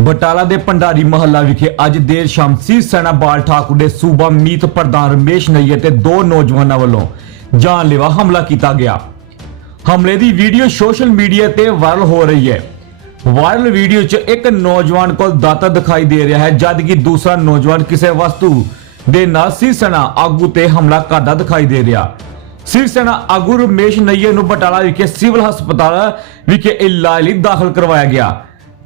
ਬਟਾਲਾ ਦੇ ਭੰਡਾਰੀ ਮਹੱਲਾ ਵਿਖੇ ਅੱਜ ਦੇਰ ਸ਼ਾਮ ਸੀ ਸੈਨਾ ਬਾਲ ਠਾਕੁਰ ਦੇ ਸੂਬਾ ਮੀਤ ਪ੍ਰਧਾਨ ਰਮੇਸ਼ ਨਈਅਰ ਤੇ ਦੋ ਨੌਜਵਾਨਾਂ ਵੱਲੋਂ ਜਾਨਲੇਵਾ ਹਮਲਾ ਕੀਤਾ ਗਿਆ। ਹਮਲੇ ਦੀ ਵੀਡੀਓ ਸੋਸ਼ਲ ਮੀਡੀਆ ਤੇ ਵਾਇਰਲ ਹੋ ਰਹੀ ਹੈ। ਵਾਇਰਲ ਵੀਡੀਓ 'ਚ ਇੱਕ ਨੌਜਵਾਨ ਕੋਲ ਦਾਤਾ ਦਿਖਾਈ ਦੇ ਰਿਹਾ ਹੈ ਜਦਕਿ ਦੂਸਰਾ ਨੌਜਵਾਨ ਕਿਸੇ ਵਸਤੂ ਦੇ ਨਾਲ ਸਿਰਸਣਾ ਆਗੂ ਤੇ ਹਮਲਾ ਕਰਦਾ ਦਿਖਾਈ ਦੇ ਰਿਹਾ। ਸਿਰਸਣਾ ਆਗੂ ਰਮੇਸ਼ ਨਈਅਰ ਨੂੰ ਬਟਾਲਾ ਵਿਖੇ ਸਿਵਲ ਹਸਪਤਾਲ ਵਿਖੇ ਇਲਾਜ ਲਈ ਦਾਖਲ ਕਰਵਾਇਆ ਗਿਆ।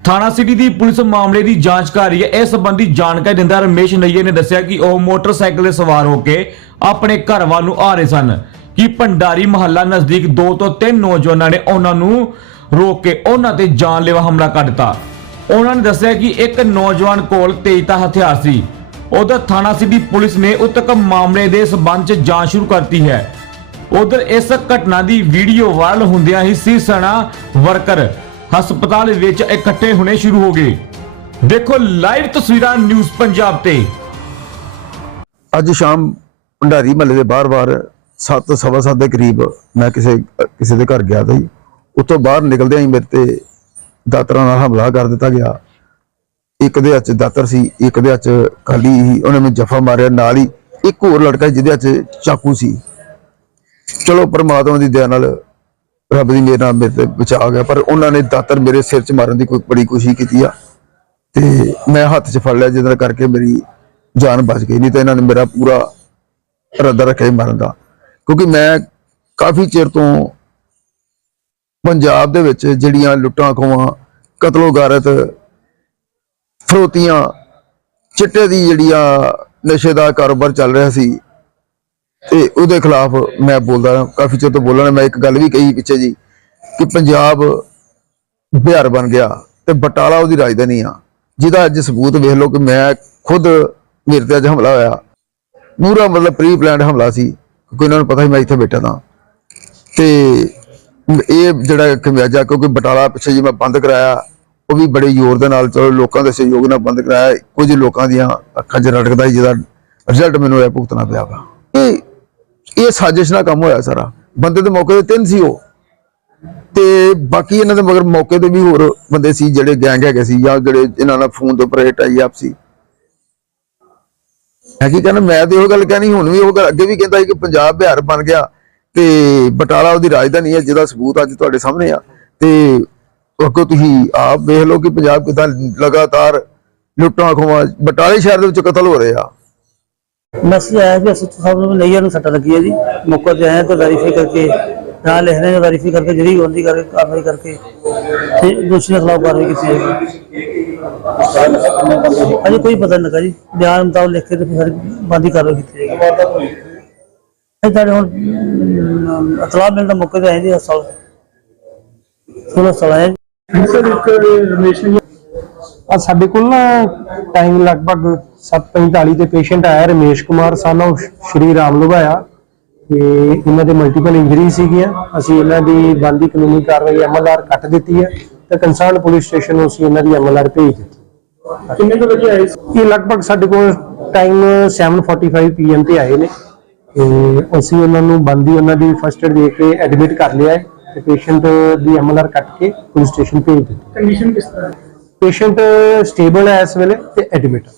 ਥਾਣਾ ਸਿਟੀ ਦੀ ਪੁਲਿਸ ਮਾਮਲੇ ਦੀ ਜਾਂਚ ਕਰ ਰਹੀ ਹੈ। ਇਸ ਸੰਬੰਧੀ ਜਾਣਕਾਰੀ ਦਿੰਦਾ ਰਮੇਸ਼ ਨਈਅਰ ਨੇ ਦੱਸਿਆ ਕਿ ਉਹ ਮੋਟਰਸਾਈਕਲ ਤੇ ਸਵਾਰ ਹੋ ਕੇ ਆਪਣੇ ਘਰ ਵੱਲ ਨੂੰ ਆ ਰਹੇ ਸਨ ਕਿ ਭੰਡਾਰੀ ਮਹੱਲਾ ਨਜ਼ਦੀਕ ਦੋ ਤੋਂ ਤਿੰਨ ਨੌਜਵਾਨਾਂ ਨੇ ਉਹਨਾਂ ਨੂੰ ਰੋਕ ਕੇ ਉਹਨਾਂ ਤੇ ਜਾਨਲੇਵਾ ਹਮਲਾ ਕਰ ਦਿੱਤਾ। ਉਹਨਾਂ ਨੇ ਦੱਸਿਆ ਕਿ ਇੱਕ ਨੌਜਵਾਨ ਕੋਲ ਤੇਜ਼ਤਾ ਹਥਿਆਰ ਸੀ। ਉਧਰ ਥਾਣਾ ਸਿਟੀ ਪੁਲਿਸ ਨੇ ਉਤਕ ਮਾਮਲੇ ਦੇ ਸਬੰਧ ਚ ਜਾਂਚ ਸ਼ੁਰੂ ਕਰਤੀ ਹੈ। ਉਧਰ ਇਸ ਘਟਨਾ ਦੀ ਵੀਡੀਓ ਵਾਇਰਲ ਹੁੰਦਿਆਂ ਹੀ ਸਿਰਸਣਾ ਵਰਕਰ ਹਸਪਤਾਲ ਵਿੱਚ ਇਕੱਠੇ ਹੋਣੇ ਸ਼ੁਰੂ ਹੋ ਗਏ। ਦੇਖੋ ਲਾਈਵ ਤਸਵੀਰਾਂ ਨਿਊਜ਼ ਪੰਜਾਬ ਤੇ। ਅੱਜ ਸ਼ਾਮ ਭੰਡਾਰੀ ਮਹੱਲੇ ਦੇ ਬਾਹਰ-ਬਾਹਰ 7 ਸਵਾ ਸੱਤ ਦੇ ਕਰੀਬ ਮੈਂ ਕਿਸੇ ਕਿਸੇ ਦੇ ਘਰ ਗਿਆ ਸੀ। ਉੱਥੋਂ ਬਾਹਰ ਨਿਕਲਦਿਆਂ ਹੀ ਮੇਰੇ ਤੇ ਦਾਤਰਾਂ ਨਾਲ ਹਮਲਾ ਕਰ ਦਿੱਤਾ ਗਿਆ। ਇੱਕ ਦੇ ਹੱਥ ਦਾਤਰ ਸੀ, ਇੱਕ ਦੇ ਹੱਥ 'ਚ ਖਾਲੀ ਸੀ। ਉਹਨੇ ਮੈਨੂੰ ਜਫਾ ਮਾਰਿਆ, ਨਾਲ ਹੀ ਇੱਕ ਹੋਰ ਲੜਕਾ ਸੀ ਜਿਹਦੇ ਹੱਥ ਚਾਕੂ ਸੀ। ਚਲੋ, ਪਰਮਾਤਮਾ ਦੀ ਦਇਆ ਨਾਲ ਰੱਬ ਦੀ ਮਿਹਰ ਨਾਲ ਮੇਰੇ ਤੇ ਬਚਾ ਆ ਗਿਆ, ਪਰ ਉਹਨਾਂ ਨੇ ਦਾਤਰ ਮੇਰੇ ਸਿਰ 'ਚ ਮਾਰਨ ਦੀ ਕੋਈ ਬੜੀ ਕੋਸ਼ਿਸ਼ ਕੀਤੀ ਆ। ਤੇ ਮੈਂ ਹੱਥ 'ਚ ਫੜ ਲਿਆ, ਜਿਹਦੇ ਨਾਲ ਕਰਕੇ ਮੇਰੀ ਜਾਨ ਬਚ ਗਈ, ਨਹੀਂ ਤਾਂ ਇਹਨਾਂ ਨੇ ਮੇਰਾ ਪੂਰਾ ਇਰਾਦਾ ਰੱਖਿਆ ਸੀ ਮਾਰਨ ਦਾ। ਕਿਉਂਕਿ ਮੈਂ ਕਾਫੀ ਚਿਰ ਤੋਂ ਪੰਜਾਬ ਦੇ ਵਿੱਚ ਜਿਹੜੀਆਂ ਲੁੱਟਾਂ ਖੋਹਾਂ ਕਤਲੋਗਾਰਤ ਫਰੋਤੀਆਂ, ਚਿੱਟੇ ਦੀ ਜਿਹੜੀਆਂ ਨਸ਼ੇ ਦਾ ਕਾਰੋਬਾਰ ਚੱਲ ਰਿਹਾ ਸੀ ਤੇ ਉਹਦੇ ਖਿਲਾਫ ਮੈਂ ਬੋਲਦਾ ਰਿਹਾ, ਕਾਫੀ ਚਿਰ ਤੋਂ ਬੋਲਣਾ ਮੈਂ ਇੱਕ ਗੱਲ ਵੀ ਕਹੀ ਪਿੱਛੇ ਜੀ ਕਿ ਪੰਜਾਬ ਬਿਹਾਰ ਬਣ ਗਿਆ ਤੇ ਬਟਾਲਾ ਉਹਦੀ ਰਾਜਧਾਨੀ ਆ। ਜਿਹਦਾ ਅੱਜ ਸਬੂਤ ਵੇਖ ਲਓ ਕਿ ਮੈਂ ਖੁਦ ਮੇਰੇ ਤੇ ਅੱਜ ਹਮਲਾ ਹੋਇਆ। ਪੂਰਾ ਮਤਲਬ ਪ੍ਰੀ ਪਲਾਨਡ ਹਮਲਾ ਸੀ। ਕਿਉਂਕਿ ਉਹਨਾਂ ਨੂੰ ਪਤਾ ਸੀ ਮੈਂ ਇੱਥੇ ਬੈਠਾ ਤਾਂ। ਤੇ ਇਹ ਜਿਹੜਾ ਖਮਿਆਜਾ ਕਿਉਂਕਿ ਬਟਾਲਾ ਪਿੱਛੇ ਜੀ ਮੈਂ ਬੰਦ ਕਰਾਇਆ। ਉਹ ਵੀ ਬੜੇ ਜ਼ੋਰ ਦੇ ਨਾਲ ਚਲੋ ਲੋਕਾਂ ਦੇ ਸਹਿਯੋਗ ਨਾਲ ਬੰਦ ਕਰਾਇਆ। ਕੁਝ ਲੋਕਾਂ ਦੀਆਂ ਅੱਖਾਂ 'ਚ ਰੜਕਦਾ ਸੀ ਜਿਹਦਾ ਰਿਜ਼ਲਟ ਮੈਨੂੰ ਇਹ ਭੁਗਤਣਾ ਪਿਆ ਵਾ। ਇਹ ਇਹ ਸਾਜ਼ਿਸ਼ ਨਾਲ ਕੰਮ ਹੋਇਆ ਸਾਰਾ। ਬੰਦੇ ਦੇ ਮੌਕੇ ਤੇ ਤਿੰਨ ਸੀ ਉਹ। ਤੇ ਬਾਕੀ ਇਹਨਾਂ ਦੇ ਮਗਰ ਮੌਕੇ ਤੇ ਵੀ ਹੋਰ ਬੰਦੇ ਸੀ ਜਿਹੜੇ ਗੈਂਗ ਹੈਗੇ ਸੀ ਜਾਂ ਜਿਹੜੇ ਇਹਨਾਂ ਨਾਲ ਫੋਨ ਦੇ ਉੱਪਰ ਟਾਈ ਆਪ ਸੀ। ਹੈ ਕੀ ਕਹਿੰਦਾ ਮੈਂ ਤੇ ਉਹ ਗੱਲ ਕਹਿਣੀ, ਹੁਣ ਵੀ ਉਹ ਗੱਲ ਅੱਗੇ ਵੀ ਕਹਿੰਦਾ ਸੀ ਕਿ ਪੰਜਾਬ ਬਿਹਾਰ ਬਣ ਗਿਆ ਤੇ ਬਟਾਲਾ ਉਹਦੀ ਰਾਜਧਾਨੀ ਹੈ ਜਿਹਦਾ ਸਬੂਤ ਅੱਜ ਤੁਹਾਡੇ ਸਾਹਮਣੇ ਆ। ਤੇ ਅੱਗੋਂ ਤੁਸੀਂ ਆਪ ਵੇਖ ਲਓ ਕਿ ਪੰਜਾਬ ਕਿਦਾਂ ਲਗਾਤਾਰ ਲੁੱਟਾਂ ਖੋਹਾਂ ਬਟਾਲੇ ਸ਼ਹਿਰ ਦੇ ਵਿੱਚ ਕਤਲ ਹੋ ਰਹੇ ਆ। मैसेज आया कि एसएच साहब ने नैयर में सट्टा लगी है जी मौके पे आए तो वेरीफाई करके यहाँ लिखने में वेरीफाई करके जरी बंदी करके कार्रवाई करके ते दोषी के खिलाफ कार्रवाई की जाएगी अभी कोई पता नहीं लगा जी बयान मुताबिक लिख के तो फिर बंदी कार्रवाई की जाएगी ਇਹ ਸਾਡੇ ਹੁਣ ਇਤਲਾਹ ਮਿਲਦਾ ਮੌਕੇ ਤੇ ਆਏ ਜੀ ਹਸਪਤਾਲ ਥੋੜਾ ਸਲਾ ਹੈ ਆ ਸਾਡੇ ਕੋਲ ਨਾ ਟਾਈਮ ਲਗਭਗ 7:45 ਤੇ ਪੇਸ਼ੈਂਟ ਆਇਆ ਰਮੇਸ਼ ਕੁਮਾਰ ਸਾਨੂੰ ਸ਼੍ਰੀ ਰਾਮ ਲੁਭਾਇਆ ਤੇ ਇਹਨਾਂ ਦੇ ਮਲਟੀਪਲ ਇੰਜਰੀ ਸੀਗੀਆਂ। ਅਸੀਂ ਇਹਨਾਂ ਦੀ ਬੰਦੀ ਕਾਨੂੰਨੀ ਕਾਰਵਾਈ ਐਮਐਲਆਰ ਕੱਟ ਦਿੱਤੀ ਹੈ ਤੇ ਕੰਸਰਨ ਪੁਲਿਸ ਸਟੇਸ਼ਨ ਨੂੰ ਅਸੀਂ ਇਹਨਾਂ ਦੀ ਐਮਐਲਆਰ ਭੇਜ ਦਿੱਤੀ। ਕਿੰਨੇ ਕੁ ਵਜੇ ਆਏ ਇਹ ਲਗਭਗ ਸਾਡੇ ਕੋਲ ਟਾਈਮ 7:45 ਪੀਐਮ ਤੇ ਆਏ ਨੇ। ਤੇ ਅਸੀਂ ਉਹਨਾਂ ਨੂੰ ਬੰਦੀ ਉਹਨਾਂ ਦੀ ਫਸਟ ਏਡ ਦੇ ਕੇ ਐਡਮਿਟ ਕਰ ਲਿਆ ਹੈ ਤੇ ਪੇਸ਼ੈਂਟ ਦੀ ਐਮਐਲਆਰ ਕੱਟ ਕੇ ਪੁਲਿਸ ਸਟੇਸ਼ਨ ਭੇਜ ਦਿੱਤੀ। ਕੰਡੀਸ਼ਨ ਕਿਸ ਤਰ੍ਹਾਂ? ਹੈ? ਪੇਸ਼ੈਂਟ ਸਟੇਬਲ ਹੈ ਇਸ ਵੇਲੇ ਤੇ ਐਡਮਿਟ